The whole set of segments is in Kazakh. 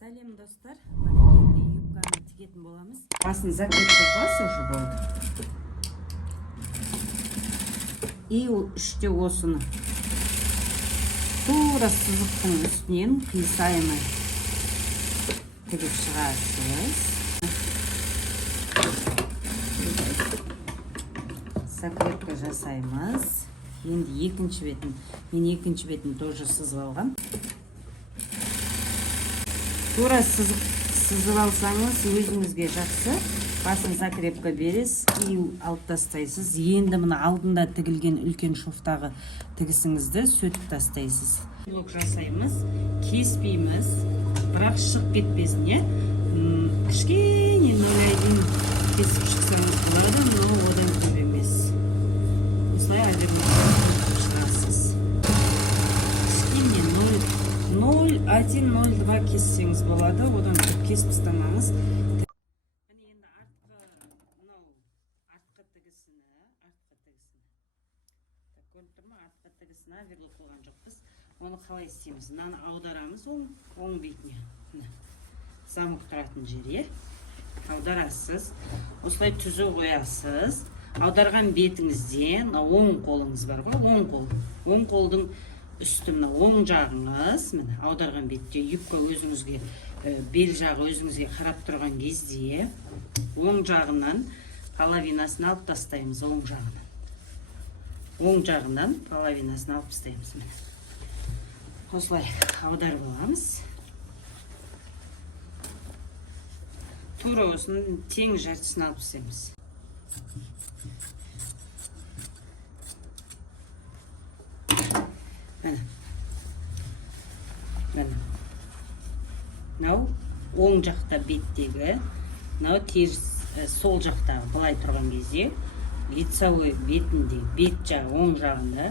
Сәлем достар, мына енді юбканы тігетін боламыз. Басын закрепка қыласыз уже болды. И үште осыны тура сызықтың үстінен қисаймай тігіп шығасыз. Закрепка жасаймыз. Енді екінші бетін, мен екінші бетін тоже сызып алғам. Тура сызып алсаңыз өзіңізге жақсы. Басын закрепка бересіз, кейін алып тастайсыз. Енді мына алдында тігілген үлкен шофтағы тігісіңізді сөтіп тастайсыз. Блок жасаймыз, кеспейміз, бірақ шығып кетпесін, е? Кішкене 0,1 кесіп шықсаңыз болады, но одан көп емес. Осылай шығасыз. Кішкене 0,1-0,2 кессеңіз болады, одан көп кесіп тастамаңыз. Міне енді артқы тігісіне, көріп тұр ма? Артқы тігісіне оверлок қойған жоқпыз. Оны қалай істейміз? Мынаны аударамыз оң бетіне. Замок тұратын жерге аударасыз. Осылай түзу қоясыз. Аударған бетіңізден оң қолыңыз бар ғой, оң қол. Оң қолдың үсті мына оң жағыңыз, міне аударған бетте юбка өзіңізге, бел жағы өзіңізге қарап тұрған кезде оң жағынан половинасын алып тастаймыз, оң жағынан. Оң жағынан половинасын алып тастаймыз, міне. Осылай аударып аламыз. Тура осының тең жартысын алып тастаймыз. Мынау оң жақта беттегі, мынау теріс сол жақтағы былай тұрған кезде лицевой бетінде, бет жағы оң жағында,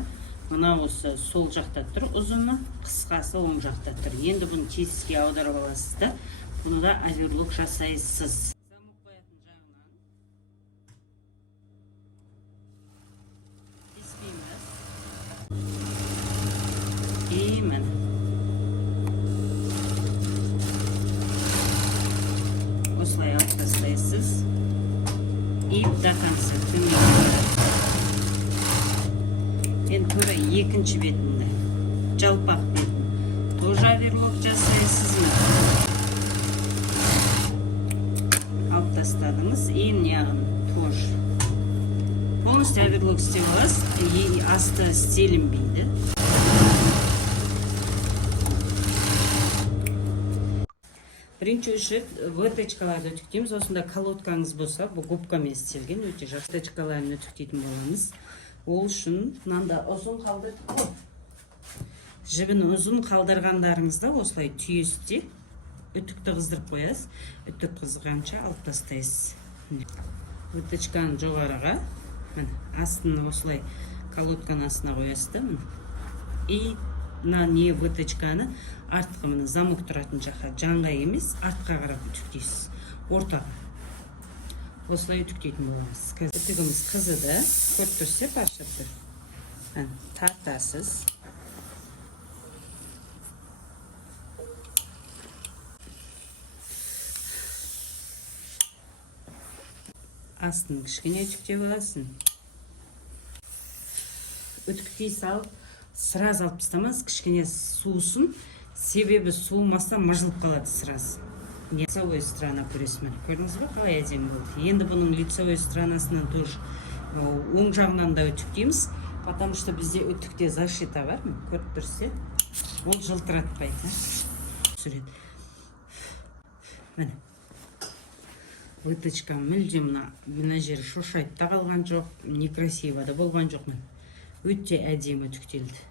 мынау осы сол жақта тұр, ұзыны, қысқасы оң жақта тұр. Енді бұны тесіске аударып аласыз да, бұны да оверлок жасайсыз. Замок қоятын жағынан кеспейміз. И міне осылай алып тастайсыз. И до конца енді тура екінші бетінде жалпақ бетін тоже оверлок жасайсыз. Алып тастадыңыз. И мынаған тоже полностью оверлок істеп аласыз. И асты стелінбейді. Бірінші үшіп выточкаларды үтіктейміз. Осында колодкаңыз болса, бұл губкамен істелген, өте жақсы выточкаларын үтіктейтін боламыз. Ол үшін мынанда ұзын қалдырдық қой. Жібін ұзын қалдырғандарыңызда осылай түйесте үтікті қыздырып қоясыз. Үтік қызғанша алып тастайсыз. Выточканы жоғарыға, астына осылай колодканың астына қоясыз. И не выточканы артқа, мына замок тұратын жаққа, жанға емес, артқа қарап үтіктейсіз. Ортаға. Осылай үтіктейтін боламыз. Үтігіміз қызыды. Көріп тұрсыз, ашып тұр. Тартасыз. Астын кішкене үтіктеп аласың. Үтіктей салып, сыраз алып тастамаңыз, кішкене суысын, себебі суымаса мыжылып қалады сыраз. Лицевой сторона көресіз, көрдіңіз бе, қалай әдемі болды. Енді бұның лицевой сторонасынан тоже оң жағынан да үтіктейміз, потому что бізде үтікте защита бар, көріп тұрсыз, ол жылтыратпайды. Міне. Выточка мүлдем мына жері шошайып та қалған жоқ, некрасиво да болған жоқ. Өте әдемі үтіктелді.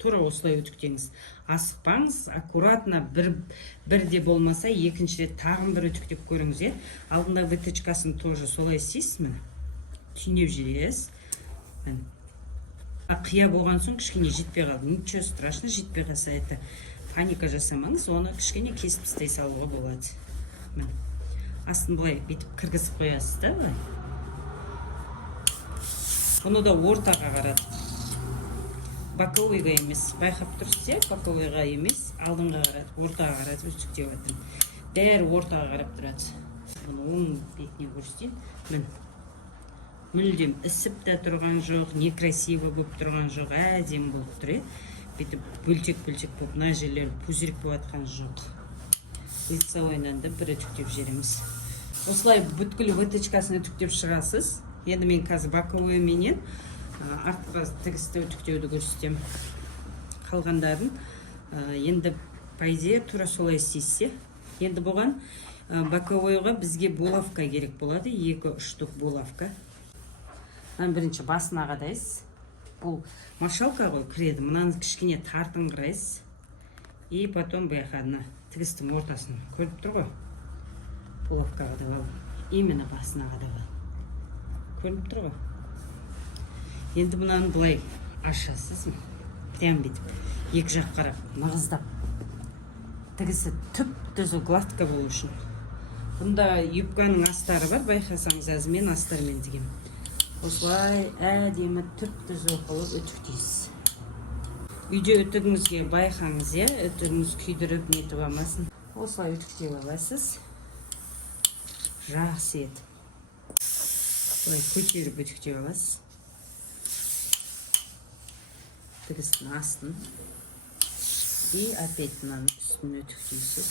Тура осылай үтіктеңіз. Асықпаңыз, аккуратно бірде болмаса, екінші рет тағын бір үтіктеп көріңіз. Алдында выточкасын тоже солай істейсіз. Түйнеп жүресіз. Қия болған соң кішкене жетпей қалды. Ничего страшно, жетпей қалса, паника жасамаңыз, оны кішкене кесіп тастай салуға болады. Астын былай бетіп кіргізіп қоясыз да, былай. Бұны да ортаға қарады. боковойға емес. Байқап тұрсыз, боковойға емес, алдыңға қаратып, ортаға қаратып үтіктеп жатырмын. Бәрі ортаға қарап тұрады. Бұны оң бетіне көрсетейін. Мүлдем ісіп те тұрған жоқ, некрасиво болып тұрған жоқ, әдемі болып тұр. Бүйтіп бөлшек-бөлшек болып, мына жерлері пузырик болып жатқан жоқ. Лицевойнан да бір үтіктеп жібереміз. Осылай бүткіл выточкасын үтіктеп шығасыз. Енді мен қазір боковой менен артқа тігісті үтіктеуді көрсетемін. Қалғандарын енді по идее тура солай істейсіз. Енді бұған боковойға бізге булавка керек болады, 2-3 штук булавка. Бірінші басына қадайсыз. Бұл машалка ғой, кіреді. Мынаны кішкене тартыңғырайсыз. И потом бұяқаны тігістің ортасын көріп тұр ғой. Булавка қадап ал. Именно басына қадап ал. Көріп тұр ғой. Енді бұнаны бұлай ашасыз. Прям бүйтіп екі жақ қарап, нығыздап. Тігісі түп-түзу гладко болу үшін. Бұнда юбканың астары бар, байқасаңыз аз мен астармен тігемін. Осылай әдемі түп-түзу қылып үтіктейсіз. Үйде үтігіңізге байқаңыз, үтігіңіз күйдіріп нетіп алмасын. Осылай үтіктеп аласыз. Жақсы етіп. Осылай көтеріп үтіктеп аласыз. Тігістің астын. И опять мынаның үстін үтіктейсіз.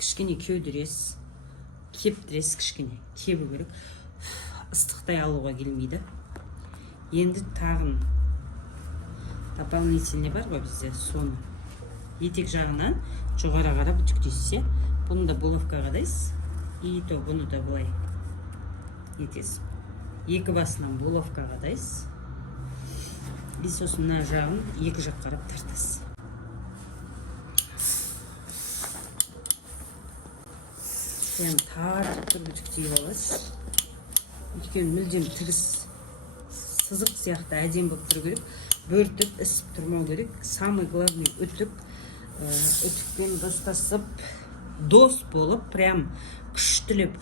Кішкене кеудіресіз. Кептіресіз кішкене. Кебі керек. Ыстықтай алуға келмейді. Енді тағын дополнительный бар ғой бізде, соны етек жағынан жоғары қарап үтіктейсіз. Бұны да булавка қадайсыз. И то бұны да былай етесіз. Екі басынан булавка қадайсыз. И сосын мына жағын екі жақ қарап тартасыз. Прям тартып тұрып үтіктей аласыз. Өйткені мүлдем тігіс сызық сияқты әдем болып тұру керек. Бөртіп, ісіп тұрмау керек. Самый главный үтік. Үтікпен достасып, дос болып, прям күштілеп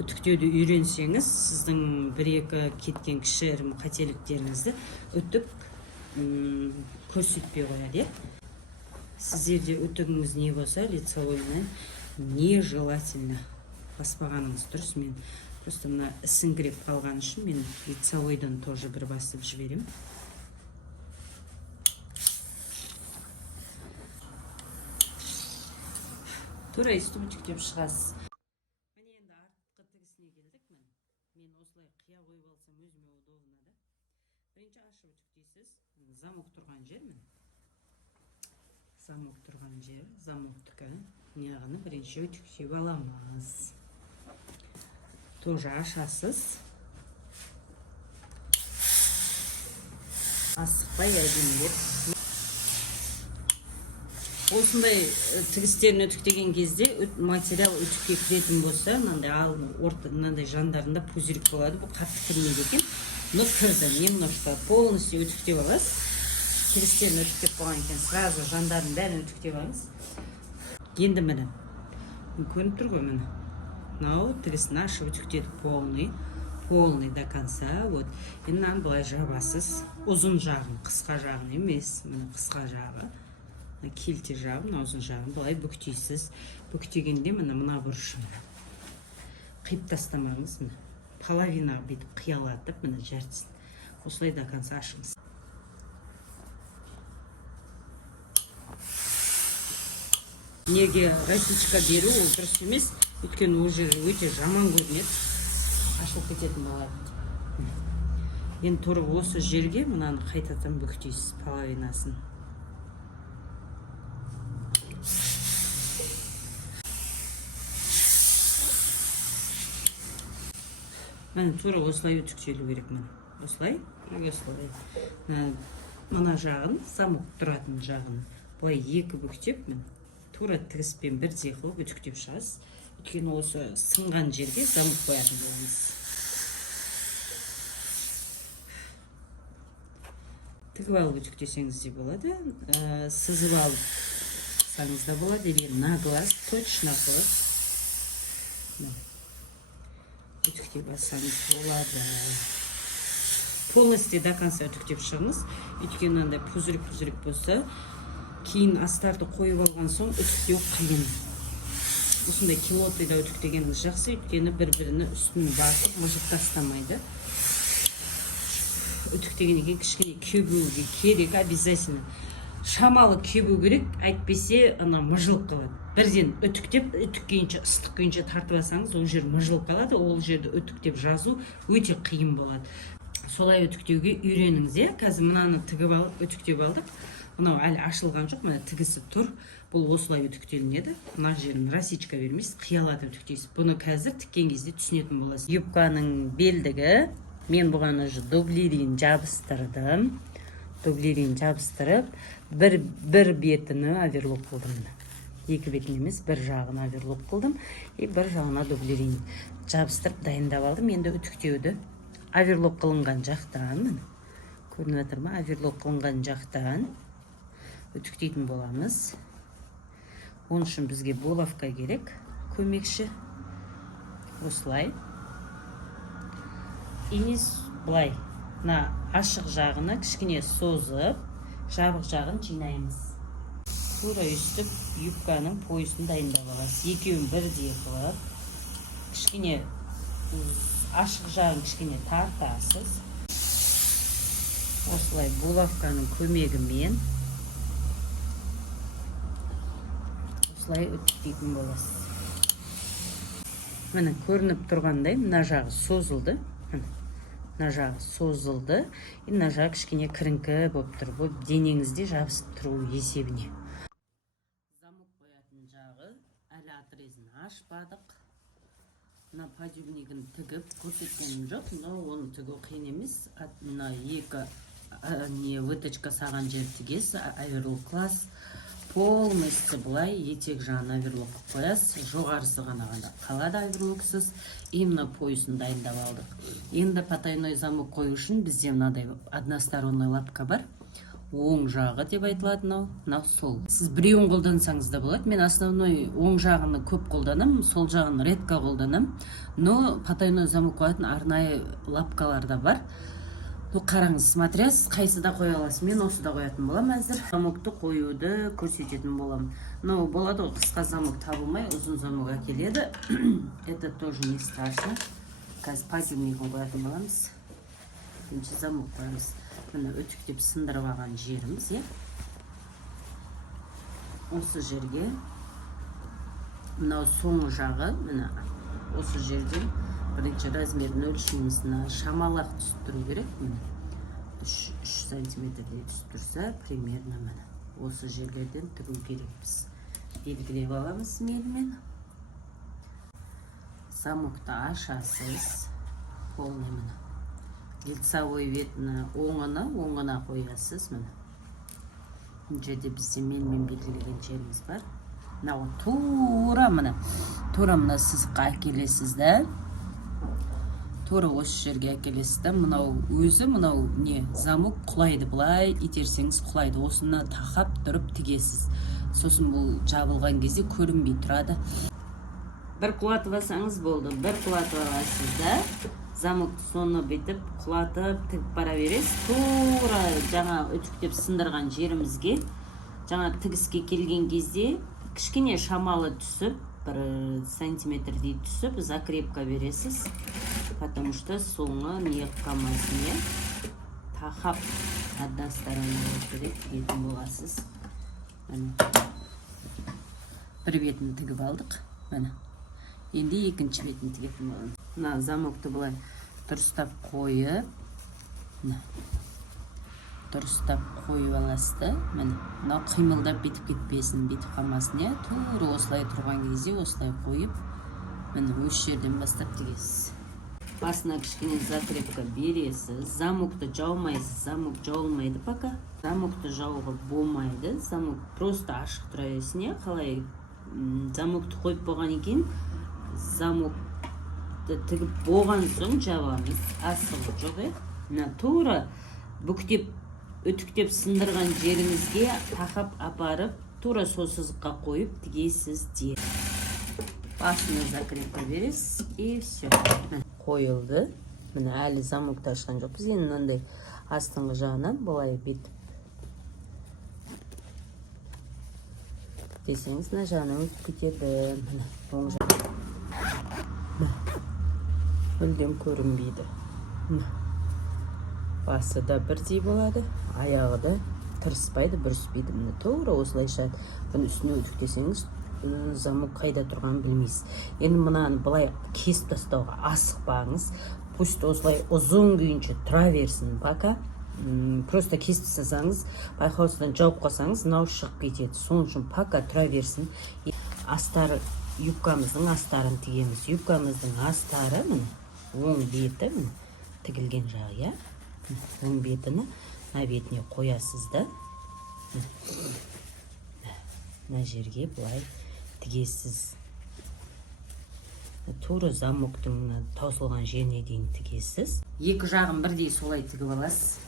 үтіктеуді үйренсеңіз, сіздің бір-екі кеткен кішігірім қателіктеріңізді үтік көрсетпей қояды. Сіздерде үтігіңіз не болса, лицевоймен нежелательно баспағаныңыз дұрыс. Мен просто мына ісіңгіреп қалған үшін мен лицевойдан тоже бір басып жіберем. Тура өстіп үтіктеп шығасыз. Міне енді артқы тігісіне келдік. Мен осылай қия қойып алсам өзіме удобно да. Бірінші ашып үтіктейсіз. Замок тұрған жер мен. Замок тұрған жер, замоктікі. Неғаны бірінші үтіктеп аламыз. Тоже ашасыз. Асықпай әдемілеп. Осындай тігістерін үтіктеген кезде материал үтікке кіретін болса, мынандай жандарында пузырик болады. Бұл қатты кірмейді екен. Но кірді. Немножко полностью үтіктеп аласыз. Тігістерін үтіктеп болған екен, сразу жандарын бәрін үтіктеп алыңыз. Енді міне. Көрініп тұр ғой міне. Мынау тігісін ашып үтіктедік полный до конца. Вот. Енді мынаны былай жабасыз. Ұзын жағын, қысқа жағын емес, міне қысқа жағы. Келте жағын, ұзын жағын былай бүктейсіз. Бүктегенде мына бұрышын қиып тастамаңыз. Половина бүйтіп қиялатып, міне жартысын. Осылай до конца ашыңыз. Неге растичка беру, ол дұрыс емес. Өйткені ол жер өте жаман көрінеді. Ашылып кететін болады. Енді тұрып осы жерге мынаны қайтадан бүктейсіз половинасын. Мен тура осылай үтіктелу керек. Осылай и осылай. Мына жағын, замок тұратын жағын былай екі бүктеп, тура тігіспен бірдей қылып үтіктеп шығасыз. Өйткені осы сынған жерге замок қоятын боламыз. Тігіп алып үтіктесеңіз де болады, сызып алсаңыз да болады, или на глаз, точно қылып үтіктеп алсаңыз болады. полностью до конца үтіктеп шығыңыз. Өйткені андай пузырик болса, кейін астарды қойып алған соң үтіктеу қиын. Осындай килотыйда үтіктегеніңіз жақсы, өйткені бір-біріне үстін басып, мұжып тастамайды. Үтіктегеннен кейін кішкене кебуге керек, обязательно. Шамалы кебу керек, әйтпесе ана мұжылып қалады. Бірден үтіктеп, үтіккенше, ыстық күйінше тартып алсаңыз, ол жер мұжылып қалады, ол жерді үтіктеп жазу өте қиын болады. Солай үтіктеуге үйреніңіз, қазір мынаны тігіп алып, үтіктеп алдық. Мынау әлі ашылған жоқ, мына тігісі тұр. Бұл осылай үтіктелінеді. Мына жерін расичка бермейсіз, қиялатып үтіктейсіз. Бұны қазір тіккен кезде түсінетін боласыз. Юбканың белдігі, мен бұған уже дублерин жабыстырдым. Дублерин жабыстырып, бір бетіні оверлок қылдым. Екі бетін емес, бір жағын оверлок қылдым. Бір жағына дублерин жабыстырып дайындап алдым. Енді үтіктеуді оверлок қылынған жақтан, көрініп жатыр ма? Оверлок қылынған жақтан үтіктейтін боламыз. Оның үшін бізге булавка керек, көмекші. Осылай. Инес былай. Мына ашық жағына кішкене созып, жабық жағын жинаймыз. Тура үстіп юбканың поясын дайындап аласыз. Екеуін бірдей қылып, кішкене ашық жағын кішкене тартасыз. Осылай булавканың көмегімен осылай үтіктейтін боласыз. Міне көрініп тұрғандай, мына жағы созылды. Мына жағы созылды. Мына жағы кішкене кіріңкі болып тұр. Бұл денеңізде жабысып тұру есебіне. Замок қоятын жағы әлі отрезін ашпадық. Мына подъемнигін тігіп көрсеткенім жоқ, но оны тігу қиын емес. Мына екі выточка саған жер тігесіз, оверлок класс. Полностью былай етек жағын оверлок қоясыз, жоғарысы ғана қалады оверлоксыз. Именно поясын дайындап алдық. Енді потайной замок қою үшін бізде мынадай односторонний лапка бар. Оң жағы деп айтылады, мынау сол. Сіз біреуін қолдансаңыз да болады. Мен основной оң жағын көп қолданам, сол жағын редко қолданам. Но потайной замок қоятын арнайы лапкалар да бар. Қараңыз, смотрясыз, қайсыда қоя аласыз. Мен осыда қоятын болам әзір. Замокты қоюды көрсететін болам. Но болады, қысқа замок табылмай, ұзын замок әкеледі. Это тоже не страшно. Қазір подъемнигін қоятын боламыз. Бірінші замок қоямыз. Міне үтіктеп сындырып алған жеріміз, осы жерге мынау соңғы жағы, міне осы жерден бірінші размерін өлшейміз. Шамалақ түсіп тұру керек. 3 сантиметрдей түсіп тұрса, примерно міне осы жерлерден тігу керекпіз. Белгілеп аламыз менімен. Замокты ашасыз. Полный міне. Лицевой бетіні оңына қоясыз. Міне жерде бізде менімен белгілеген жеріміз бар. Мынау тура мына сызыққа әкелесіз да. Тура осы жерге әкелесіз да. Мынау өзі, замок құлайды. Бұлай итерсеңіз құлайды. Осыны тақап тұрып тігесіз. Сосын бұл жабылған кезде көрінбей тұрады. Бір құлатып алсаңыз болды. Бір құлатып аласыз да. Замокты соны бетіп, құлатып, тігіп бара бересіз. Тура жаңа үтіктеп сындырған жерімізге, жаңа тігіске келген кезде кішкене шамалы түсіп, 1 сантиметрдей түсіп, закрепка бересіз. Потому что соңы не қамасыне тақап односторонний керек тігетін боласыз. Бір бетін тігіп алдық. Енді екінші бетін тігетін боламыз. Мына замокты былай дұрыстап қойып, дұрыстап қойып аласыз. Мына қимылдап бетіп кетпесін, бетіп қалмасын. Тура осылай тұрған кезде осылай қойып, осы жерден бастап тігесіз. Басына кішкене закрепка бересіз. Замокты жаумайсыз, замок жаулмайды пока. Замокты жауға болмайды. Замок просто ашық тұра бересін. Қалай замокты қойып болған екен, замокты тігіп болған соң жабамыз. Асығы жоқ, тура бүктеп, үтіктеп сындырған жеріңізге тақап апарып, тура сол сызыққа қойып тігесіз де. Басына закрепка бересіз, и все. Қойылды. Міне әлі замокты ашқан жоқпыз. Енді мынандай астыңғы жағынан былай бүйтіп десеңіз, мына жағынан өтіп кетеді. Міне оң жақ мүлдем көрінбейді. Басы да бірдей болады, аяғы да тырыспайды, бүріспейді. Міне тура осылайша бұны үстіне өтіп десеңіз, замок қайда тұрғанын білмейсіз. Енді мынаны былай кесіп тастауға асықпаңыз. Пусть осылай ұзын күйінше тұра берсін, пока просто кесіп тастасаңыз, байқаусыздан жауып қалсаңыз, мынау шығып кетеді. Соның үшін пока тұра берсін. Астары, юбкамыздың астарын тігеміз. Юбкамыздың астары оң беті тігілген жағы, я? Оң бетіні мына бетіне қоясыз да. Мына жерге былай тігесіз. Тура замоктың таусылған жеріне дейін тігесіз. Екі жағын бірдей солай тігіп аласыз.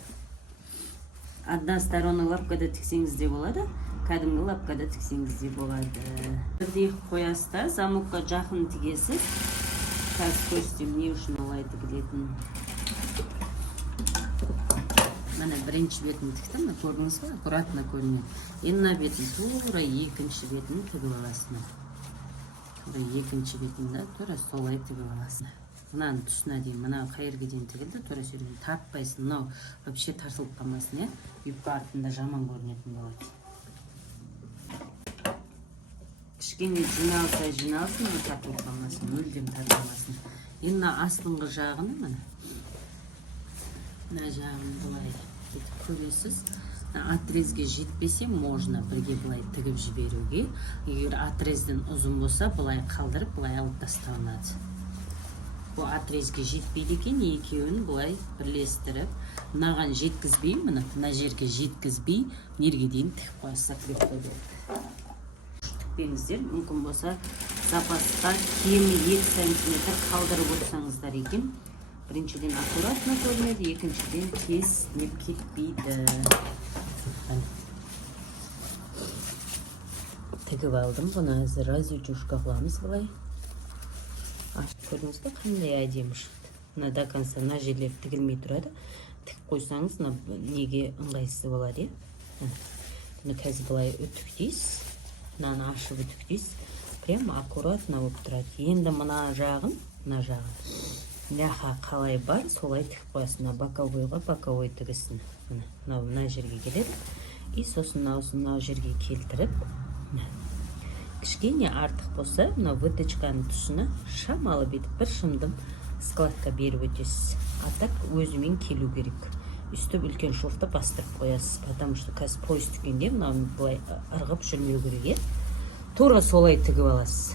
Одна сторона лапкада тіксеңіз де болады, кәдімгі лапкада тіксеңіз де болады. Бірдей қоясыз да, замокқа жақын тігесіз. Қазір көрсетем не үшін олай тігілетін. Міне бірінші бетін тіктім, көрдіңіз бе? Аккуратно көрінеді. Енді мына бетін тура екінші бетін тігіп аласың. Екінші бетінде тура солай тігіп аласың. Мынаның тұсына дейін, мына қайырға дейін тігілді, тура сөйлеген тартпайсың. Мынау вообще тартылып қалмасын, е? Юбка артында жаман көрінетін болады. Кішкене жиналсын, тартылып қалмасын, мүлдем тартылмасын. Енді мына астыңғы жағын, мына жағын былай көресіз. Отрезге жетпесе, можно бірге былай тігіп жіберуге. Егер отрезден ұзын болса, былай қалдырып, былай алып тасталынады. Бұл отрезге жетпейді екен, екеуін былай бірлестіріп, мынаған жеткізбей, мына жерге жеткізбей, мерге дейін тігіп қойса керек қойды. Тікпеңіздер, мүмкін болса, запасқа кемі 2 сантиметр қалдырып отырсаңыздар екен. Біріншіден аккуратно көрінеді, екіншіден тез неп кетпейді. Тігіп алдым, бұны әзір разючушка қыламыз былай. Көрдіңіз бе, қандай әдемі шықты. Мына до конца мына жерлер тігілмей тұрады. Тігіп қойсаңыз, неге ыңғайсыз болады. Бұны қазір былай үтіктейсіз, мынаны ашып үтіктейсіз, прям аккуратно болып тұрады. Енді мына жағын ляха қалай бар, солай тігіп қоясың. Боковойға боковой тігісін. Мына жерге келеді. И сосын мына жерге келтіріп, кішкене артық болса, мына выточканың тұсына шамалы бетіп бір шымдым складқа беріп өтесіз. А так өзімен келу керек. Үсті үлкен шовты бастырып қоясыз. Потому что қазір поезд түскенде мынаны былай ырғып жүрмеу керек. Тура солай тігіп аласыз.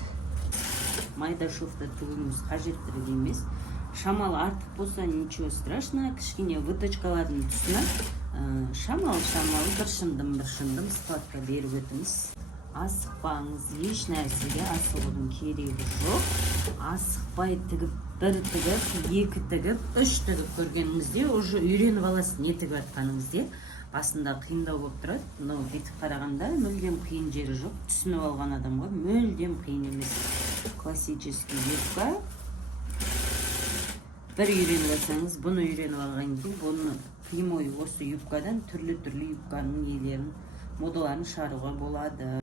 Майда шовта тігуіңіз қажеттілік емес. Шамалы артық болса, ничего страшного. Кішкене выточкалардың тұсына шамалы бір шымдым складқа беріп өтіңіз. Асықпаңыз, еш нәрсеге асығудың керегі жоқ. Асықпай тігіп, бір тігіп, екі тігіп, үш тігіп көргеніңізде, уже үйреніп аласыз не тігіп атқаныңызде. Басында қиындау болып тұрады, но бетіп қарағанда мүлдем қиын жері жоқ. Түсініп алған адамға мүлдем қиын емес. Классический юбка. Бір үйреніп алсаңыз, бұны үйреніп алған кейін, бұны прямой осы юбкадан түрлі юбканың иелерін, модаларын шығаруға болады.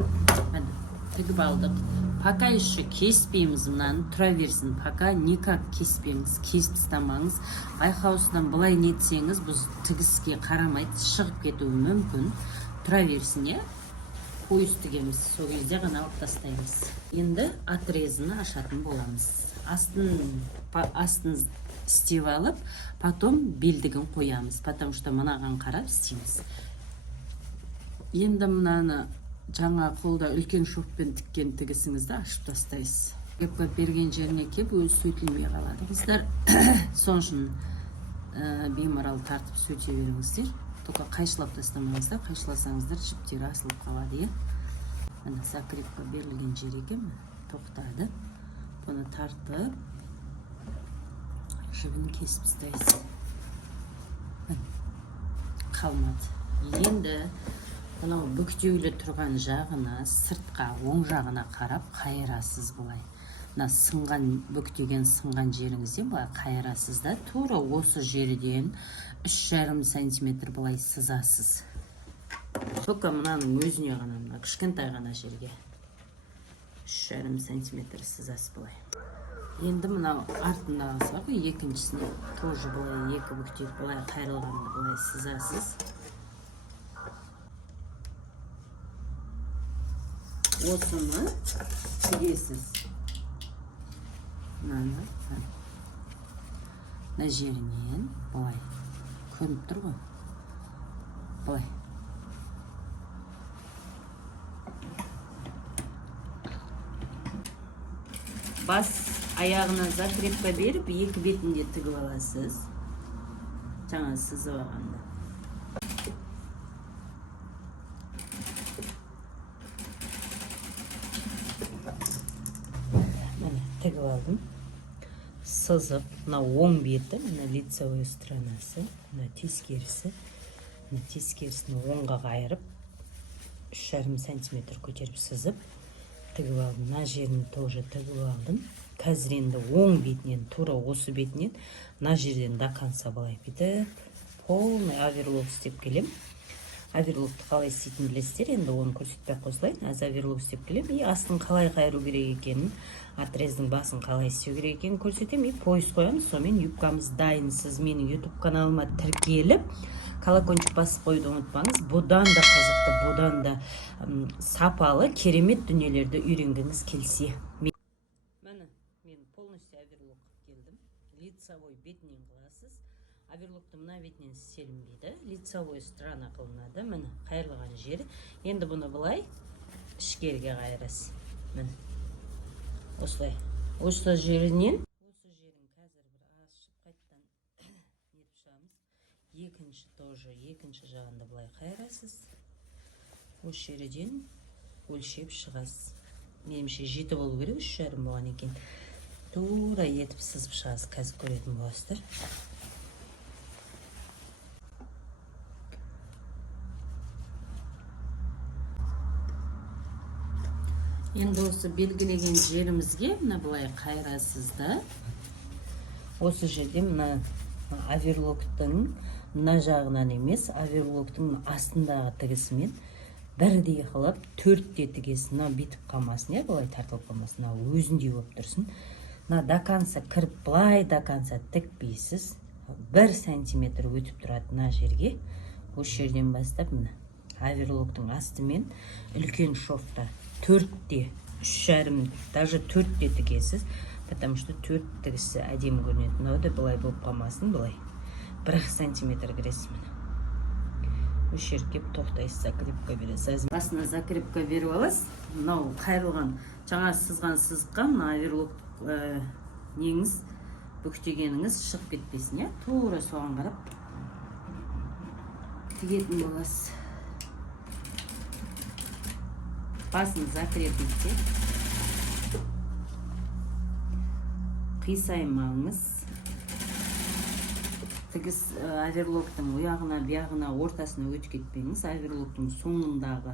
Тігіп алдық. Пока еще кеспейміз, мынаны тұра берсін. Пока никак кеспеңіз, кесіп тастамаңыз. Байқаусыздан былай нетсеңіз, бұл тігіске қарамайды, шығып кетуі мүмкін. Тұра берсін, е? Қойыс тігеміз, сол кезде ғана алып тастаймыз. Енді отрезіні ашатын боламыз. Астын істеп алып, потом белдігін қоямыз, потому что мынаған қарап істейміз. Енді мынаны жаңа қолда үлкен шовпен тіккен тігісіңізді ашып тастайсыз. Юбка берген жеріне кеп, өзі сөйтілмей қалады. Қыздар, соң үшін беймарал тартып сөйте беріңіздер. Только қайшылап тастамаңыздар, қайшыласаңыздар жіптері асылып қалады. Мына закрепка берілген жер екен, тоқтады. Бұны тартып, жібін кесіп тастайсыз. Қалмады. Енді мынау бүктеулі тұрған жағына, сыртқа, оң жағына қарап қайырасыз бұлай. мына сынған бүктеген сынған жеріңізден былай қайырасыз да тура осы жерден 3,5 сантиметр былай сызасыз. Только мынаның өзіне ғана, мына кішкентай ғана жерге 3,5 сантиметр сызасыз былай. Енді мынау артындағысы бар ғой, екіншісіне тоже былай екі бүктейді, былай қайрылғанды былай сызасыз. Осыны тігесіз. Мына жерінен былай көрініп тұр ғой. Былай. Бас аяғына закрепка беріп, екі бетінде тігіп аласыз. Жаңа сызып алғанда. Міне тігіп алдым. Сызып, мына оң беті, мына лицевой сторонасы, мына тескерісі. Мына тескерісін оңға қайырып, 3,5 сантиметр көтеріп сызып, тігіп алдым. Мына жерін тоже тігіп алдым. Қазір енді оң бетінен, тура осы бетінен, мына жерден до конца былай бүйтіп, полный оверлок істеп келем. Оверлокты қалай істейтінін білесіздер, енді оны көрсетпей қосылайын. Аз оверлок істеп келем. И астын қалай қайыру керек екенін, отрездің басын қалай істеу керек екенін көрсетем. И пояс қоямыз, сонымен юбкамыз дайын. Сіз менің YouTube каналыма тіркеліп, колокольчик басып қойды ұмытпаңыз. Бұдан да қызықты, бұдан да сапалы, керемет дүниелерді үйренгіңіз келсе. Мен полностью оверлок келдім. Лицевой бетінен қыласыз. Оверлокты мына бетінен істелінбейді. Лицевой сторона қылынады. Міне қайырлаған жері. Енді бұны былай ішкерге қайырасыз. Міне. Осылай. Осы жерінен қазір бір ашып қайттан нетіп шығамыз. Екінші тоже, екінші жағында былай қайырасыз. Осы жерден өлшеп шығасыз. Менімше 7 болу керек, 3,5 болған екен. Тура етіп сызып шығасыз, қазір көретін боласыздар. Енді осы белгілеген жерімізге мына былай қайырасыз да. Осы жерде мына оверлоктың мына жағынан емес, оверлоктың астындағы тігісімен бірдей қылып 4-те тігесін. Мына битіп қалмасын, былай тартылып қалмасын, өзіндей болып тұрсын. Мына до конца кіріп, былай до конца тікпейсіз. 1 сантиметр өтіп тұрады мына жерге. Осы жерден бастап мына оверлоктың астымен үлкен шовта 4-те, 3,5, даже 4-те тігесіз, потому что 4 тігісі әдемі көрінеді. Мынау да былай болып қалмасын, былай 1 сантиметр кіресіз міне. Осы жерге тоқтайсыз, закрепка бересіз. Басына закрепка беріп аласыз. Мынау қайрылған, жаңа сызған сызыққа мына оверлок неңіз, бүктегеніңіз шығып кетпесін, тура соған қарап тігетін боласыз. Басын закрепите. Қисаймаңыз. Тігіс оверлоктың ұяғына, бияғына, ортасына өтіп кетпеңіз. Оверлоктың соңындағы,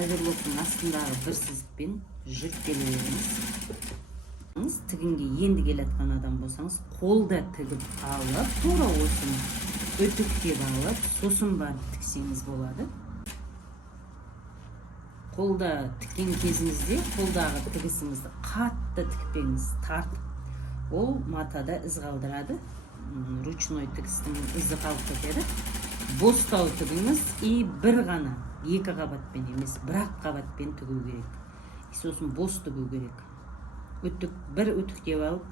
оверлоктың астындағы бір сызықпен жүріп келеміз. Тігінге енді келатқан адам болсаңыз, қолда тігіп алып, тура осыны өтіктеп алып, сосын барып тіксеңіз болады. Қолда тіккен кезіңізде қолдағы тігісіңізді қатты тікпеңіз, тартып. Ол матада із қалдырады. Ручной тігістің ізі қалып кетеді. Бостау тігіңіз и бір ғана, 2 қабатпен емес, 1 қабатпен тігу керек. Сосын бос тігу керек. Бір өтіктеп алып,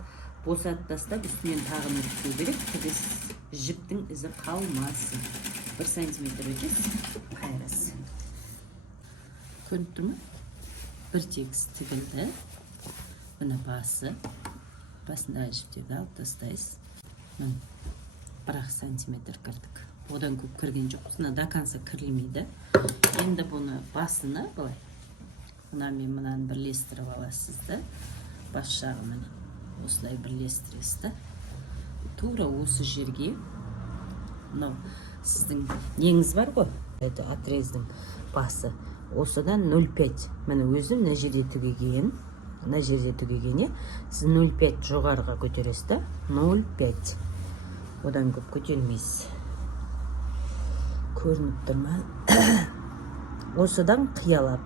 босатып тастап, үстінен тағын өтіктеу керек. Тігіс жіптің ізі қалмасын. 1 сантиметр өтесіз, қайырасыз. Көрініп тұр ма? Бір тегіс тігілді. Бұны басында жіптерді алып тастайсыз. 1 сантиметр кірдік. Одан көп кірген жоқпыз. Мына до конца кірілмейді. Енді бұны басына былай. Мен мынаны бірлестіріп аласыз да. Бас жағымен осылай бірлестіресіз. Тура осы жерге мынау сіздің неңіз бар ғой? Отрездің басы. Осыдан 0,5. Міне өзім мына жерде тігілген. мына жерде түгегене сіз 0,5 жоғарыға көтересіз да, 0,5. Одан көп көтермейсіз. Көрініп тұрма? Осыдан қиялап,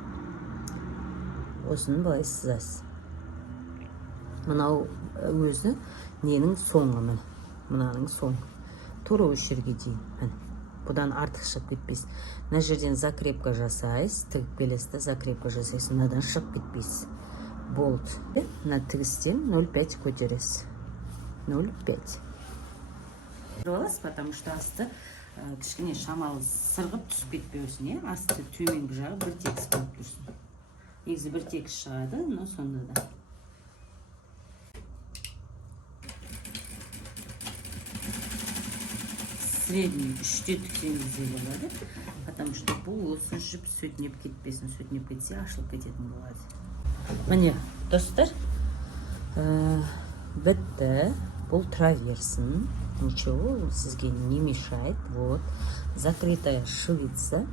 осыны былай сызасыз. Мынау өзі ненің соңы, мынаның соңы. Тура осы жерге дейін. Бұдан артық шығып кетпейсіз. Мына жерден закрепка жасайсыз, тігіп келесіз, закрепка жасайсыз, мынадан шығып кетпейсіз. Болды. Мына тігістен 0,5 көтересіз. 0,5. Аласыз, потому что асты кішкене шамалы сырғып түсіп кетпеусін, асты төменгі жағы бір текіс болып тұрсын. Негізі бір текіс шығады, но сонда да. Средний 3-те тіксеңіз де болады, потому что бұл осы жіп сөтінеп кетпесін, сөтінеп кетсе ашылып кететін болады. Міне, достар, бітті. Бұл траверсын. Ничего, сізге не мешает. Вот. Закрытая швица.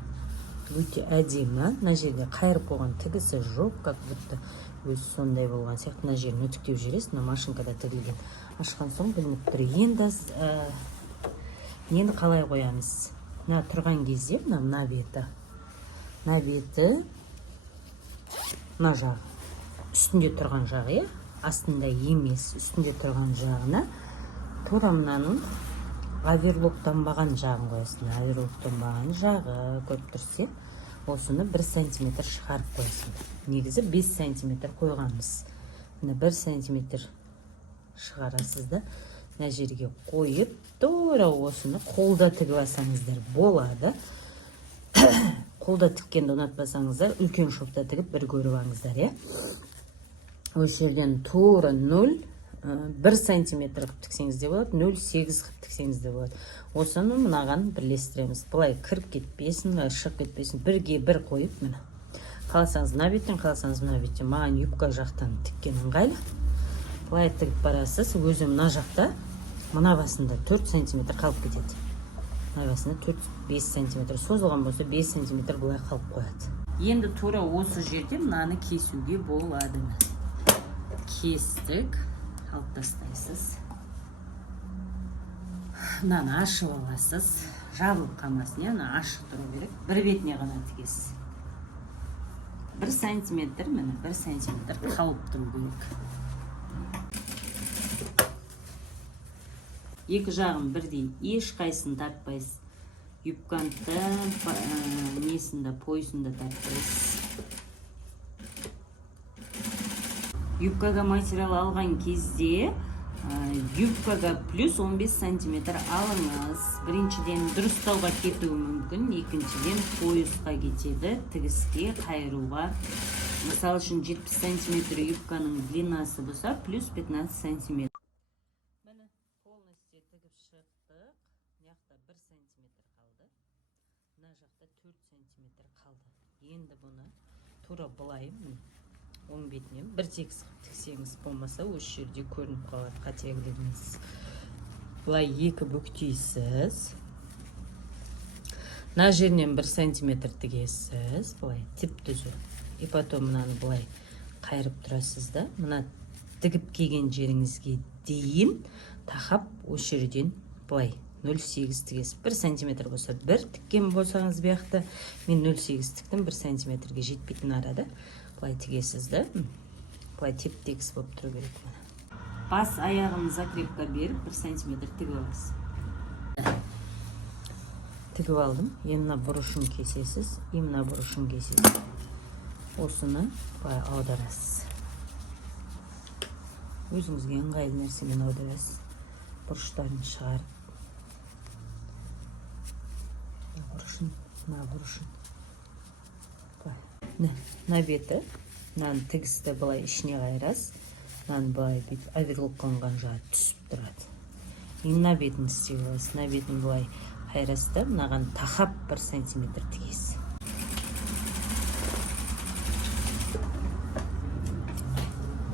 Өте әдемі. Мына жерде қайырып қойған тігісі жоқ, как будто өзі сондай болған сияқты. Мына жерін өтіктеп жүресіз, мына машинкада тігілген. Ашқан соң білініп тұр. Енді қалай қоямыз? Мына тұрған кезде мына беті. Мына беті мына жағы. Үстінде тұрған жағы, астында емес, үстінде тұрған жағына тура мынаның оверлоктанбаған жағын қоясың. Оверлоктанбаған жағы көріп тұрсыз, осыны 1 сантиметр шығарып қоясың. Негізі 5 сантиметр қойғанбыз. Мына 1 сантиметр шығарасыз да, мына жерге қойып, тура осыны қолда тігіп алсаңыздар болады. Қолда тіккенді ұнатпасаңыздар, үлкен шопта тігіп бір көріп алыңыздар, Осы жерден тура 1 сантиметр қып тіксеңіз де болады, 0,8 қып тіксеңіз де болады. Осыны мынаған бірлестіреміз. Бұлай кіріп кетпесін, шығып кетпесін, бірге бір қойып, мына. Қаласаңыз мына беттен, қаласаңыз мына беттен. Маған юбка жақтан тіккен ыңғайлы. Бұлай тігіп барасыз, өзі мына жақта, мына басында 4 сантиметр қалып кетеді. Мына басында 4-5 сантиметр созылған болса, 5 сантиметр бұлай қалып қояды. Енді тура осы жерде мынаны кесуге болады. Кестік, алып тастайсыз. Мынаны ашып аласыз. Жабылып қалмасын, мына ашық тұру керек. Бір бетіне ғана тігесіз. 1 сантиметр, міне 1 сантиметр қалып тұру керек. Екі жағын бірдей, ешқайсын тартпайсыз. Юбканды, несінде, поясында тартпайсыз. Юбкаға материал алған кезде юбкаға плюс 15 сантиметр алыңыз. Біріншіден дұрыстауға кетуі мүмкін, екіншіден поясқа кетеді, тігіске, қайыруға. Мысал үшін 70 сантиметр юбканың длинасы болса, плюс 15 сантиметр. Міне, полностью тігіп шықтық. Мынақта 1 сантиметр қалды. Мына жақта 4 сантиметр қалды. Енді бұны тура былай, оң бетінен бір текіс тіксеңіз болмаса, осы жерде көрініп қалады, қателігіңіз. Былай екі бүктейсіз. Мына жерінен 1 сантиметр тігесіз, былай тіп түзу. И потом мынаны былай қайырып тұрасыз да, мына тігіп келген жеріңізге дейін тақап осы жерден былай 0,8 тігесіз. 1 сантиметр болса, 1 тіккен болсаңыз бияқты, мен 0,8 тіктім, 1 сантиметрге жетпейтін арада былай тігесіз да, былай теп-текіс болып тұру керек. Бас аяғын закрепка беріп, 1 сантиметр тігіп аласыз. Тігіп алдым, енді бұрышын кесесіз, мына бұрышын кесесіз. Осыны былай аударасыз. Өзіңізге ыңғайлы нәрсемен аударасыз. Бұрыштарын шығарып. Мына бұрышын. Мына беті, мынаны тігісті былай ішіне қайырасыз. Мынаны былай бет оверлоктанған жағы түсіп тұрады. Мына бетін істей аласыз. Мына бетін былай қайырасыз да, мынаған тақап 1 сантиметр тігесіз.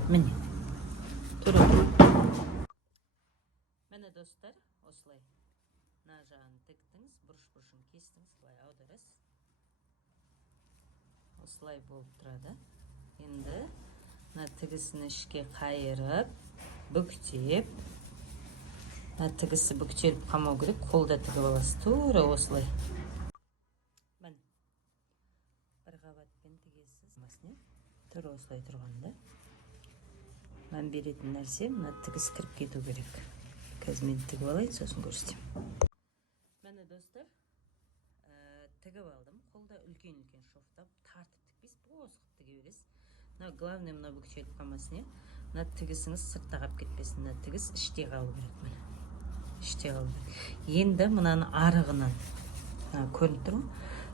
Міне, тұра. Міне, достар, осылай. Мына жағын тіктіңіз, бұрыш-бұрышын кестіңіз, былай аударасыз. Осылай болып тұрады. Енді мына тігісін ішке қайырып, бүктеп. Мына тігісі бүктеліп қалмау керек, қолда тігіп аласыз, тура осылай. Міне. Бір қабатпен тігесіз. Тура осылай тұрғанда. Мән беретін нәрсе, мына тігіс кіріп кету керек. Қазір мен тігіп алайын, сосын көрсетем. Міне достар, тігіп алдым. Қолда үлкен-үлкен шоқтап, тартып тікпейсіз, босқып тіге бересіз. Мына главный мына бүктеліп қалмасын. Мына тігісіңіз сыртта қалып кетпесін. Мына тігіс іште қалу керек. Міне. Іште қалу керек. Енді мынаның арығынан, көрініп тұр ма?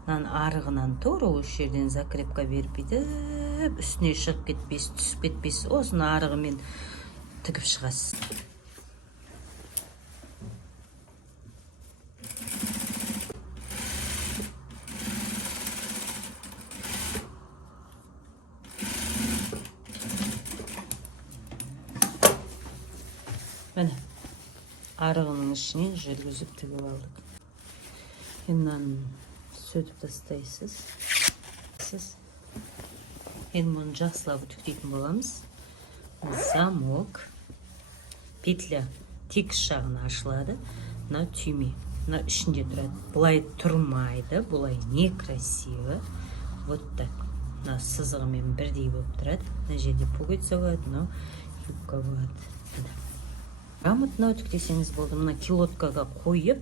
Мынаның арығынан тура осы жерден закрепка беріп бүйтіп, үстіне шығып кетпейсіз, түсіп кетпейсіз. Осыны арығымен тігіп шығасыз. Міне, арығының ішінен жүргізіп тігіп алдық. Енді сөтіп тастайсыз. Енді мұны жақсылап үтіктейтін боламыз. Замок, петля тегіс жағына ашылады. Мына түйме, мына ішінде тұрады. Бұлай тұрмайды, бұлай некрасиві. Вот так. Мына сызығымен бірдей болып тұрады. Мына жерде пуговица болады, мына юбка болады. Грамотно үтіктесеңіз болды. Мына килоткаға қойып,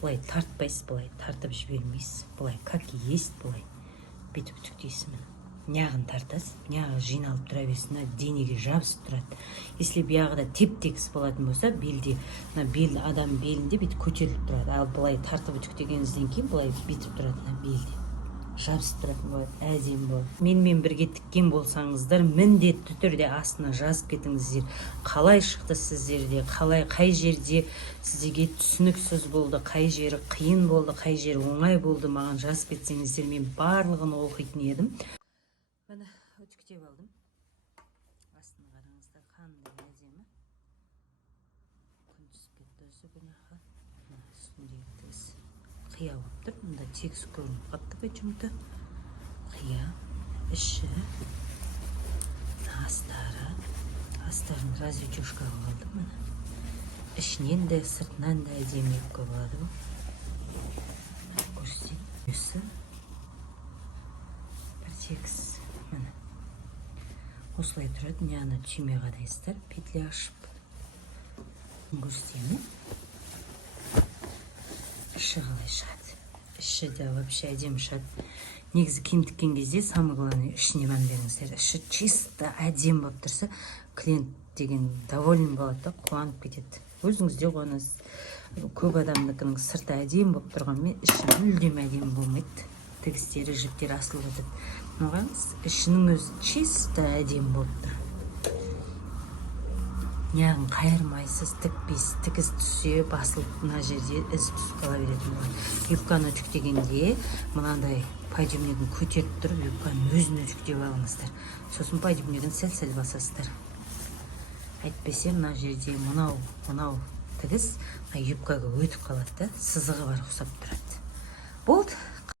бұлай тартпайсыз, бұлай тартып жібермейсіз. Бұлай, как есть, бұлай бүйтіп үтіктейсіз. Няғын тартасыз, няғы жиналып тұра берсін, денеге жабысып тұрады. Если бұяғыда теп-тегіс болатын болса, белде, адам белінде бүйтіп көтеріліп тұрады. Ал бұлай тартып үтіктегенізден кейін бұлай бүйтіп тұрады, белде. Жабысып тұратын болады, әдемі болады. Менімен бірге тіккен болсаңыздар, міндетті түрде астына жазып кетіңіздер. Қалай шықты сіздерде, қай жерде сіздерге түсініксіз болды, қай жері қиын болды, қай жері оңай болды, маған жазып кетсеңіздер, мен барлығын оқитын едім. Міне, үтіктеп алдым. Астына қараңыздар, қандай әдемі. Күн түсіп кетті осы күні. Үстіндегі тігіс қия болып тұр. Мұнда тегіс көрініп қапты почему-то. Қия, іші, астарын развитюшка қалды. Ішінен де, сыртынан да әдемі юбка болады. Көрсетейін. Өсі бір тегіс. Осылай тұрады, няны түйме қадайсыздар, петля ашып. Көрсетейін. Іші қалай шығады. Іші де вообще әдемі шығады. Негізі киім тіккен кезде самый главный ішіне мән беріңіздер. Іші чисто әдемі болып тұрса, клиент деген доволен болады, қуанып кетеді. Өзіңіз де қуанасыз. Көп адамдыкінің сырты әдемі болып тұрғанмен, іші мүлдем әдемі болмайды. Тігістері, жіптері асылып өтеді. Оғаңыз, ішінің өзі чисто әдемі болып тұр. Няғын қайырмайсыз, тікпейсіз, тігіс түсе, басылып, мына жерде із түсіп қала беретін болады. Юбканы үтіктегенде, мынандай подъемнигін көтеріп тұрып, юбканы өзін үтіктеп алыңыздар. Сосын подъемнигін сәл-сәл басасыздар. Әйтпесе, мына жерде мынау тігіс юбкаға өтіп қалады да, сызығы бар ұқсап тұрады. Болды,